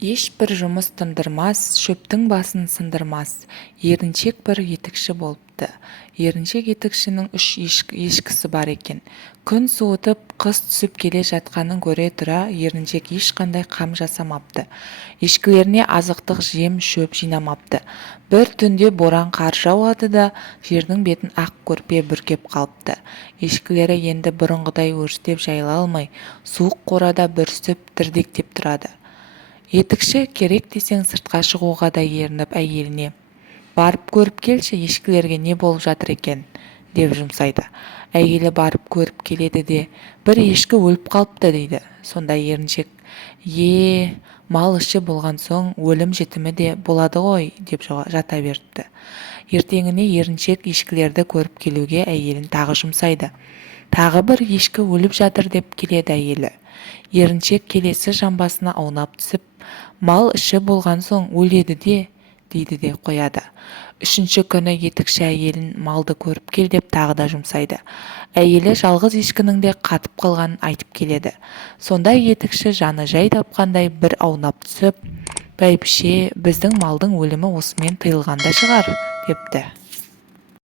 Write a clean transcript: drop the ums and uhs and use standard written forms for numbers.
Ешбір жұмыс тындырмас, шөптің басын сындырмас. Еріншек бір етікші болыпты. Еріншек етікшінің 3 ешкісі бар екен. Күн суытып, қыс түсіп келе жатқанын көре тұра, еріншек ешқандай қам жасамапты. Ешкілеріне азықтық жем шөп жинамапты. Бір түнде боран қар жауады да, жердің бетін ақ көрпе бүркеп қалыпты. Ешкілері енді бұрынғыдай өрістеп жайыла алмай, суық қорада бүрісіп дірдектеп тұрады. Етікші керек десең сыртқа шығуға да ерініп әйеліне: «Барып көріп келші, ешкілерге не болып жатыр екен», деп жұмсайды. Әйелі барып көріп келеді де: «Бір ешкі өліп қалыпты», дейді. Сонда еріншек: Мал іші болған соң өлім жетімі де болады ғой», деп жата беріпті. Ертеңіне еріншек ешкілерді көріп келуге әйелін тағы жұмсайды. Тағы бір ешкі өліп жатыр деп келеді әйелі. Еріншек келесі жамбасына аунап түсіп: «Мал іші болған соң өледі де», дейді де қояды. Үшінші күні етікші әйелін малды көріп кел деп тағы да жұмсайды. Әйелі жалғыз ешкінің де қатып қалғанын айтып келеді. Сонда етікші жаны жай тапқандай бір аунап түсіп: «Бәйбіше, біздің малдың өлімі осымен тыйылғанда шығар», депті.